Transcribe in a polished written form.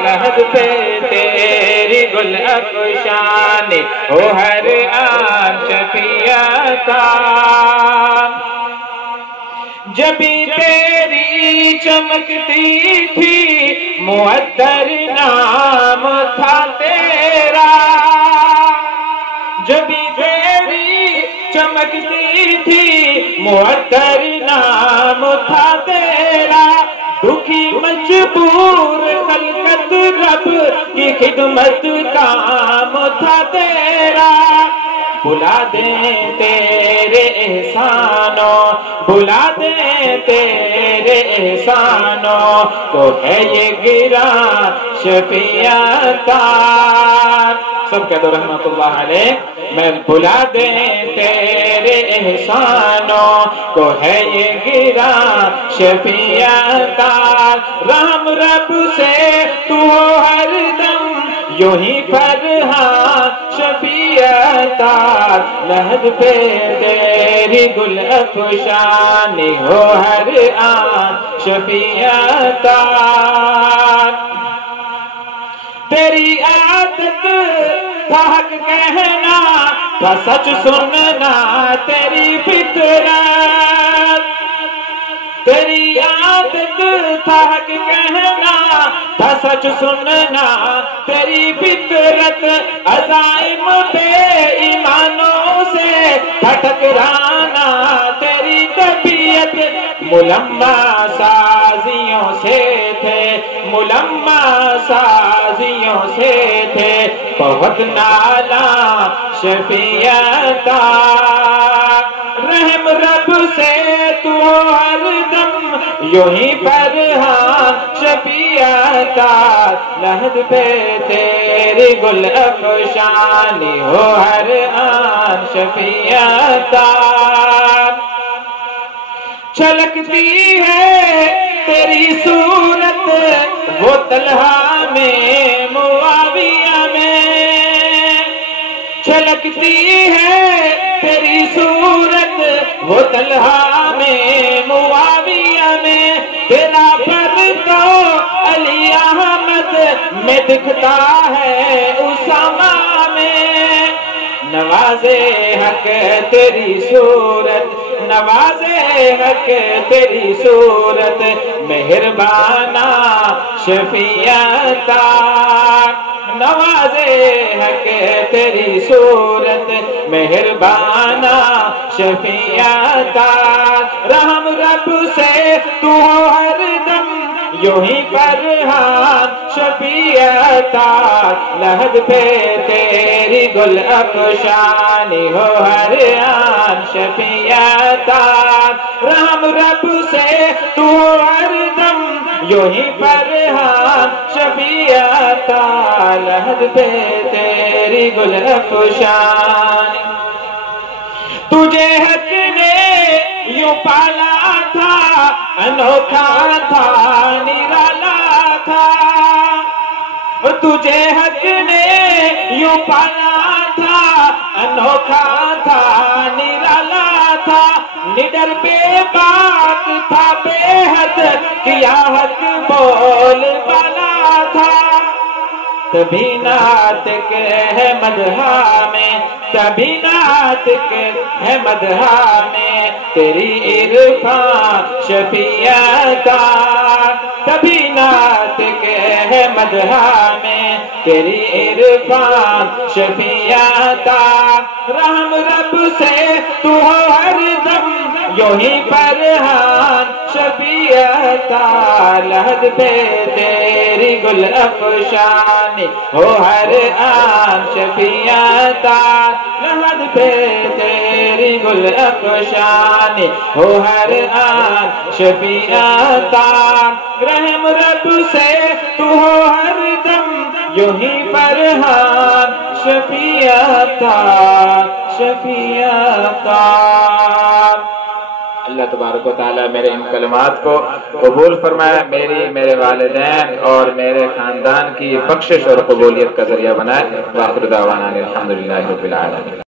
لحد پہ تیری گل افشانی ہو ہر آن شفیع عطا جبیں تیری چمکتی تھی معطر نام تھا تیرا جبیں تیری چمکتی تھی معطر نام تھا تیرا دکھی مجبور خلقت رب کی خدمت کام تھا تیرا بلا دیں تیرے احسانوں بلا دیں تیرے احسانوں تو ہے یہ گراں شفیع عطا سب کہہ دو رحمت اللہ علیہ میں بلا دیں تیرے احسانوں کو ہے یہ گراں شفیع عطا رحم رب سے تو ہر دم یوں ہی فرحاں شفیع عطا لحد پہ تیری گل افشانی ہو ہر آن شفیع عطا تیری عادت تھا حق کہنا تھا سچ سننا تیری فطرت تیری عادت تھا حق کہنا تھا سچ سننا تیری فطرت عزائم بے ایمانوں سے تھا ٹکرانا تیری طبیعت ملمہ سازیوں سے تھے ملمہ سازیوں سے تھے بہت نالاں شفیع عطا رحم رب سے تو ہر دم یوں ہی فرحاں شفیع عطا لحد پہ تیری گل افشانی ہو ہر آن شفیع عطا چھلکتی ہے تیری صورت وہ طلحہ میں معاویہ میں چھلکتی ہے تیری صورت وہ طلحہ میں معاویہ میں تیرا پر تو علی احمد میں دکھتا ہے اسامہ میں نوازے حق تیری صورت نوازے حق تیری صورت مہربانہ شفیع عطا نوازے حق تیری صورت مہربانہ شفیع عطا رحم رب سے تو ہر دم یوں ہی فرحاں شفیع عطا لحد پہ تیری گل افشانی ہو ہر آن شفیع عطا رحم رب سے تو ہر دم یوں ہی فرحاں شفیع عطا لحد پہ تیری گل افشانی تجھے حق نے یوں پالا تھا انوکھا تھا نرالا تھا تجھے حق نے یوں پالا تھا انوکھا تھا نرالا تھا نڈر بے بات تھا بے حد کیا حق بول بالا تھا تبھی نعت کے ہے مدحا میں تبھی نعت کے ہے مدحا میں تیری عرفان شفیع عطا تبھی نعت کے ہے مدحا میں تیری عرفان شفیع عطا رحم رب سے تو ہر دم یوں ہی فرحاں شفیع عطا لحد پہ تیری گل افشانی ہو ہر آن شفیع عطا لحد پہ تیری گل افشانی ہو ہر آن شفیع عطا رحم رب سے تو ہر دم یوں ہی فرحاں شفیع عطا شفیع عطا اللہ تبارک و تعالیٰ میرے ان کلمات کو قبول فرمائے میری میرے والدین اور میرے خاندان کی بخشش اور قبولیت کا ذریعہ بنائے وآخر دعوانا الحمدللہ رب العالمین